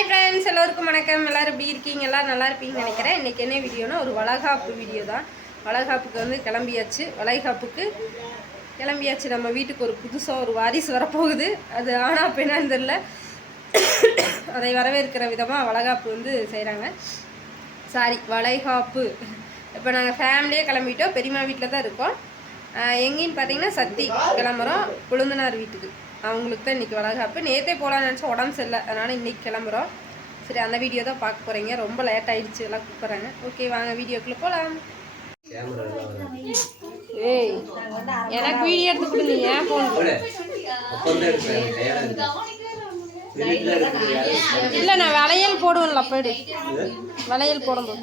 Hi friends எல்லோருக்கும் வணக்கம். எல்லோரும் எப்படி இருக்கீங்க? எல்லோரும் நல்லா இருப்பீங்கன்னு நினைக்கிறேன். இன்றைக்கி என்ன வீடியோனா ஒரு வளகாப்பு வீடியோ தான். வளகாப்புக்கு வந்து கிளம்பியாச்சு. வளைகாப்புக்கு கிளம்பியாச்சு. நம்ம வீட்டுக்கு ஒரு புதுசாக ஒரு வாரிசு வரப்போகுது. அது ஆனால் பெண்ணான்னு தெரில அதை வரவேற்கிற விதமாக வளகாப்பு வந்து செய்கிறாங்க சாரி வளைகாப்பு. இப்போ நாங்கள் ஃபேமிலியே கிளம்பிட்டோம். பெரியம்மா வீட்டில் தான் இருக்கோம். எங்கேன்னு பார்த்தீங்கன்னா சத்தி கிளம்புறோம். கொழுந்தனார் வீட்டுக்கு. அவங்களுக்கு தான் இன்றைக்கி வளகாப்பு நேற்றே போகலான்னு நினச்சா உடம்பு சரியில்லை. அதனால் இன்றைக்கி கிளம்புறோம். சரி அந்த வீடியோ தான் பார்க்க போகிறீங்க ரொம்ப லேட் ஆயிடுச்சு. எல்லாம் கூப்பிட்றாங்க. ஓகே வாங்க வீடியோக்குள்ளே போகலாம் ஏய் எனக்கு வீடியோ எடுத்து கொடுங்க. ஏன் போகணும் இல்லை நான் வளையல் போடுவேன்ல அப்படி வளையல் போடும்போது.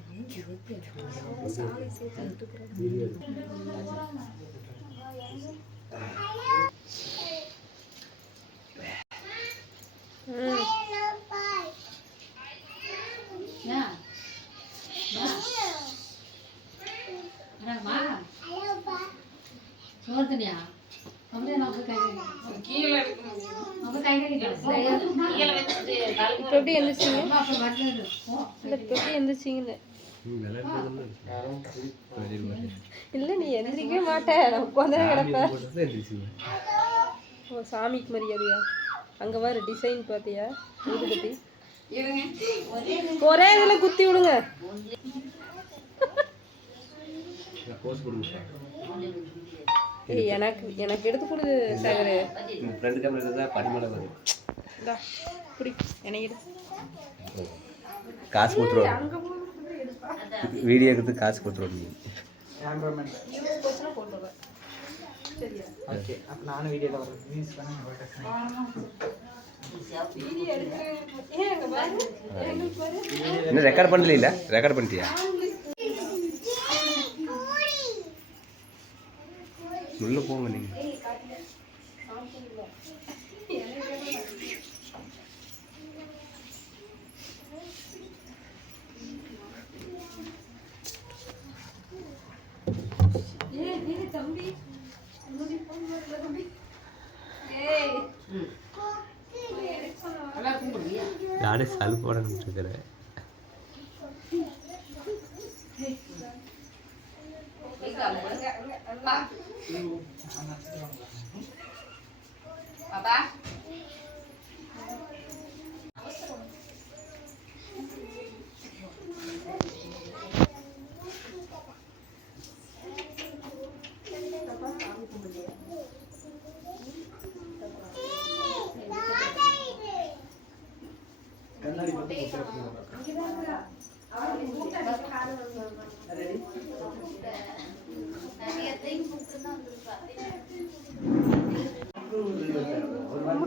சோர்த்தனியா அப்படியே நம்ம கை நம்ம கை இப்போ எப்படி இப்போ எப்படி எந்திரிச்சிங்கன்னு? இல்லை நீ எந்திரிக்கவே மாட்டேன் நான் உட்காந்து கிடப்பேன். ஓ சாமிக்கு மரியாதையா? அங்கே வர டிசைன் பார்த்தியா ஊதுபத்தி ஒரே இதில் குத்தி விடுங்க. எனக்கு எனக்கு எடுத்து கொடு சேகரு. ஃப்ரண்ட் கேமரா தான் பனிமலை வரும் குடி. எனக்கு எடு காசு கொடுத்துருவோம் வீடியோ எடுத்து காசு கொடுத்துருவோம் சரியா? ஓகே அப்போ நானும் வீடியோவில் வரேன். ரிலீஸ் பண்ண. வீடியோ இன்னும் ரெக்கார்ட் பண்ணல ரெக்கார்ட் பண்ணிட்டியா? உள்ள போங்க நீங்க ஏய் நீ தம்பி தம்பி போன் வரல தம்பி ஏய் நானே சல் போடணும்னு இருக்கிறேன் கண்ணாடி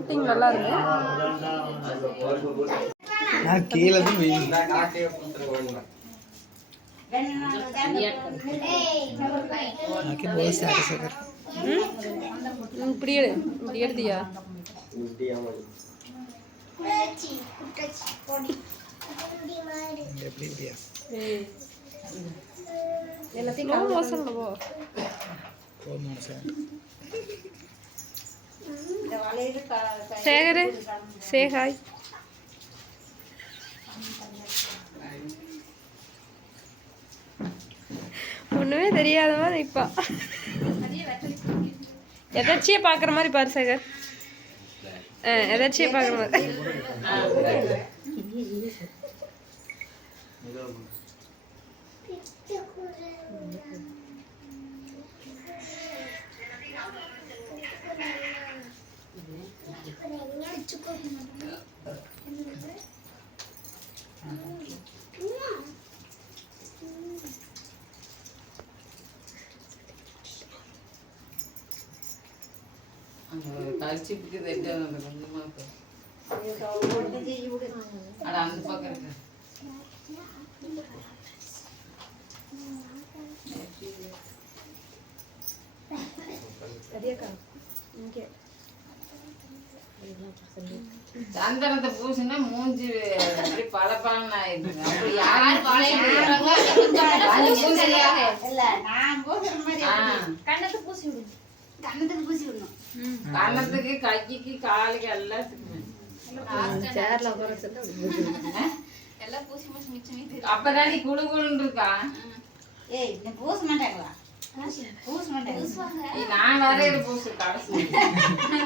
முட்டிங் நல்லா இருக்கு நான் கீழே தான் வெயில் நாக்கே போய் சார் சார் ம் ம், இப்படி எடு இப்படி எடுத்தியா? எப்படி இப்படியா? ஏய். எல்லாத்தையும் சேகர் சேகாய் ஒன்றுமே தெரியாத மாதிரி இப்போ. எதாச்சியே பார்க்குற மாதிரி பாரு சேகர். ஆ எதாச்சியே பார்க்குற மாதிரி. Thank you. కలిసిపికి తెచ్చాను రెండు మాకు అక్కడ అందుపక్కన అదే కాదు ఇంకే சந்தனத்தை பூசினா மூஞ்சி அப்படி பல பலன்னு ஆயிடுது. அப்படி யாரு கண்ணத்துக்கு கைக்கு காலுக்கு எல்லாத்துக்குமே. அப்பதான் நீ குழு குழுன்னு இருக்கா? வரையிற பூசு கடைசி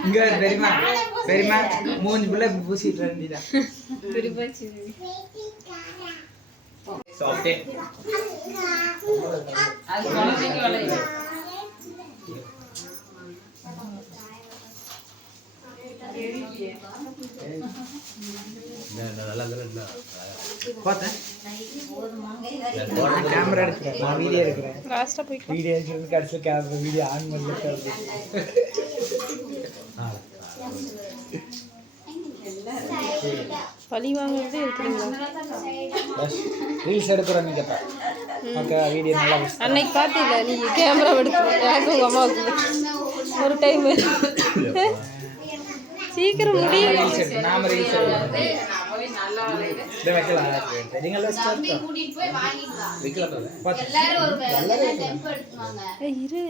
இங்க பெரியமா பெரியமா மூஞ்சி புள்ள பூசிட்டு வேண்டியதான் கேமரா எடுக்கிறேன். நான் வீடியோ எடுக்கிறேன். வீடியோ எடுக்கிறது கடைசியில் கேமரா வீடியோ ஆன் பண்ணல பழி வாங்குறதே இருக்கிறீங்களா ரீல்ஸ் எடுக்கிறோம் கேட்டா ஓகே வீடியோ நல்லா. அன்னைக்கு பார்த்தில நீ கேமரா எடுத்து? உங்கள் அம்மாவுக்கு. ஒரு டைமு சீக்கிரம் முடியும் ரீல்ஸ் நாம ரீல்ஸ் போய் இதை ஏய், இரு.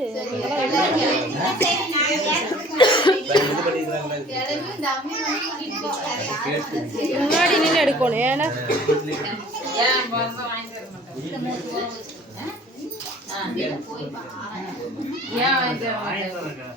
முன்னாடி நின்று எடுக்கணும் ஏன்னா. ஏன் பர்ஸ் வாங்கி தர மாட்டேன் ஆ. ஏன்? வாங்கி தர மாட்டேன்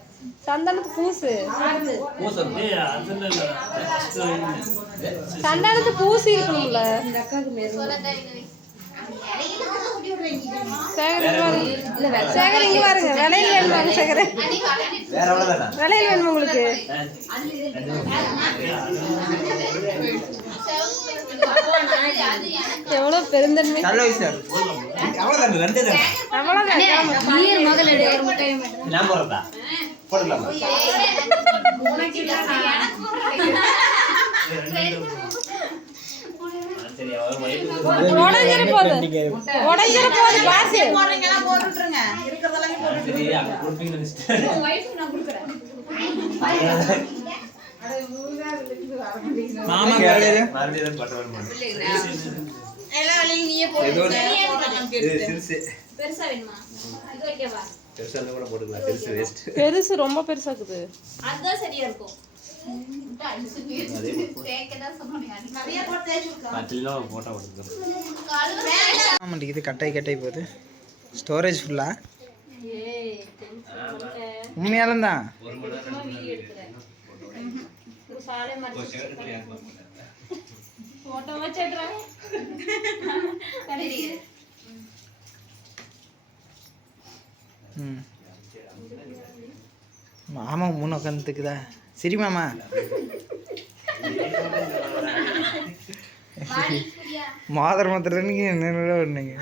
சந்தனத்து பூசு. சந்தனத்து பூசி இருக்கணும்ல. சேகர் இங்க பாருங்க சேகர் இங்க பாருங்க. விலையில் வேணுமாங்க சேகர்? விலையில் வேணுமா உங்களுக்கு? எவ்வளவு பெருந்தன்மை நல்ல சார் அவ்வளோதான் ரெண்டு தான் அவ்வளவுதான் கிளம்பு. உடைஞ்சிட போகுது உடைஞ்சிட போகுது பாசு. மாமா கடையில ஏதோ பெருசு ரொம்ப பெருசாக்குது. ஆமாண்டி இது கட்டாய் கட்டாய் போகுது. ஸ்டோரேஜ் ஃபுல்லா உண்மையாலும் தான் ம். மாமா மூணு உட்காந்துக்குதா சரி மாமா. மாதர் மாத்திரன்னு என்ன பண்ணுங்க.